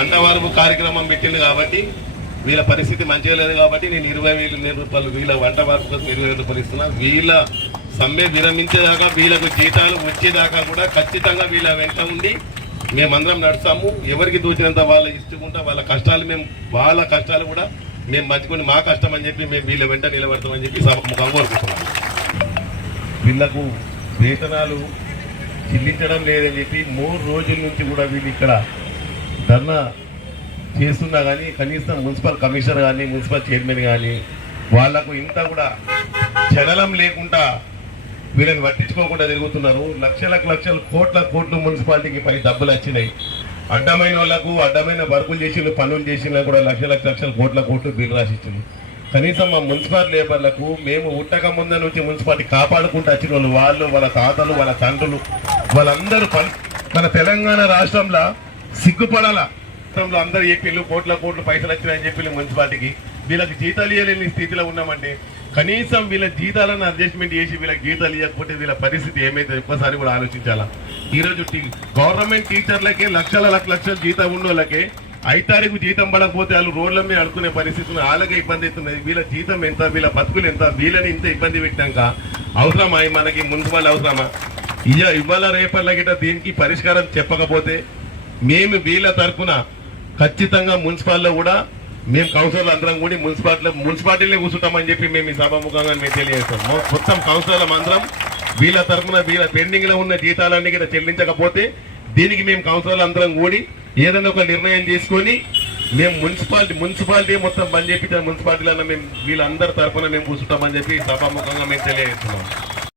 వంట వారపు కార్యక్రమం పెట్టింది కాబట్టి వీళ్ళ పరిస్థితి మంచిగా లేదు కాబట్టి నేను ఇరవై వేలు రూపాయలు వీళ్ళ వంట వార్పు కోసం ఇరవై రూపాయలు ఇస్తున్నా వీళ్ళ సమ్మె విరమించేదాకా వీళ్ళకు జీతాలు వచ్చేదాకా కూడా ఖచ్చితంగా వీళ్ళ వెంట ఉండి మేమందరం నడుస్తాము. ఎవరికి దోచినంత వాళ్ళు ఇచ్చుకుంటా వాళ్ళ కష్టాలు మేము వాళ్ళ కష్టాలు కూడా మేము మంచుకొని మా కష్టం అని చెప్పి మేము వీళ్ళ వెంట నిలబడతామని చెప్పి కోరుకుంటున్నాము వీళ్ళకు వేతనాలు చెల్లించడం లేదని చెప్పి మూడు రోజుల నుంచి కూడా వీళ్ళు ఇక్కడ ధర్నా చేస్తున్నా కానీ కనీసం మున్సిపల్ కమిషనర్ కానీ మున్సిపల్ చైర్మన్ కానీ వాళ్ళకు ఇంత కూడా చలనం లేకుండా వీళ్ళని పట్టించుకోకుండా తిరుగుతున్నారు. లక్షలకు లక్షలు కోట్ల కోట్లు మున్సిపాలిటీకి పై డబ్బులు వచ్చినాయి. అడ్డమైన వాళ్ళకు అడ్డమైన వర్కులు చేసిన పనులు చేసిన కూడా లక్షలకు లక్షల కోట్ల కోట్లు బిల్లు రాసిచ్చింది కనీసం మా మున్సిపల్ లేబర్లకు మేము ఉట్టక ముందు నుంచి మున్సిపాలిటీ కాపాడుకుంటూ వచ్చిన వాళ్ళు వాళ్ళు వాళ్ళ తాతలు వాళ్ళ తండ్రులు వాళ్ళందరూ మన తెలంగాణ రాష్ట్రంలో సిగ్గుపడాలా? రాష్ట్రంలో అందరు చెప్పిళ్ళు కోట్ల కోట్లు పైసలు వచ్చినాయని చెప్పి మున్సిపాలిటీకి వీళ్ళకి జీతాలు ఇవ్వలేని స్థితిలో ఉన్నామంటే కనీసం వీళ్ళ జీతాలను అడ్జస్ట్మెంట్ చేసి వీళ్ళకి జీతాలు ఇవ్వకపోతే వీళ్ళ పరిస్థితి ఏమైతే ఒక్కసారి కూడా ఆలోచించాలా? ఈరోజు గవర్నమెంట్ టీచర్లకే లక్షల లక్ష లక్షల జీతం ఉన్న ఐదు తారీఖు జీతం పడకపోతే వాళ్ళు రోడ్ల మీద అడుకునే పరిస్థితి వాళ్ళకే ఇబ్బంది అవుతుంది. వీళ్ళ జీతం ఎంత? వీళ్ళ బతుకులు ఎంత? వీళ్ళని ఇంత ఇబ్బంది పెట్టినాక అవసరమా? మనకి మున్సిపల్ అవసరమా? ఇయ్య ఇవాళ రేపర్ల గిట దీనికి పరిష్కారం చెప్పకపోతే మేము వీళ్ళ తరఫున ఖచ్చితంగా మున్సిపాల్లో కూడా మేము కౌన్సిలర్లు అందరం కూడా మున్సిపాలిటీ మున్సిపాలిటీలే కూర్చుంటామని చెప్పి మేము ఈ సభాముఖంగా మేము తెలియజేస్తాం. మొత్తం కౌన్సిలర్లు అందరం వీళ్ళ తరఫున వీళ్ళ పెండింగ్లో ఉన్న జీతాలన్నీ కూడా చెల్లించకపోతే దీనికి మేము కౌన్సిలర్లు అందరం కూడి ఏదైనా ఒక నిర్ణయం తీసుకొని మేము మున్సిపాలిటీ మున్సిపాలిటీ మొత్తం బంద్ చేపించిన మున్సిపాలిటీలో మేము వీళ్ళందరి తరఫున మేము కూర్చుంటామని చెప్పి సభాముఖంగా మేము తెలియజేస్తున్నాం.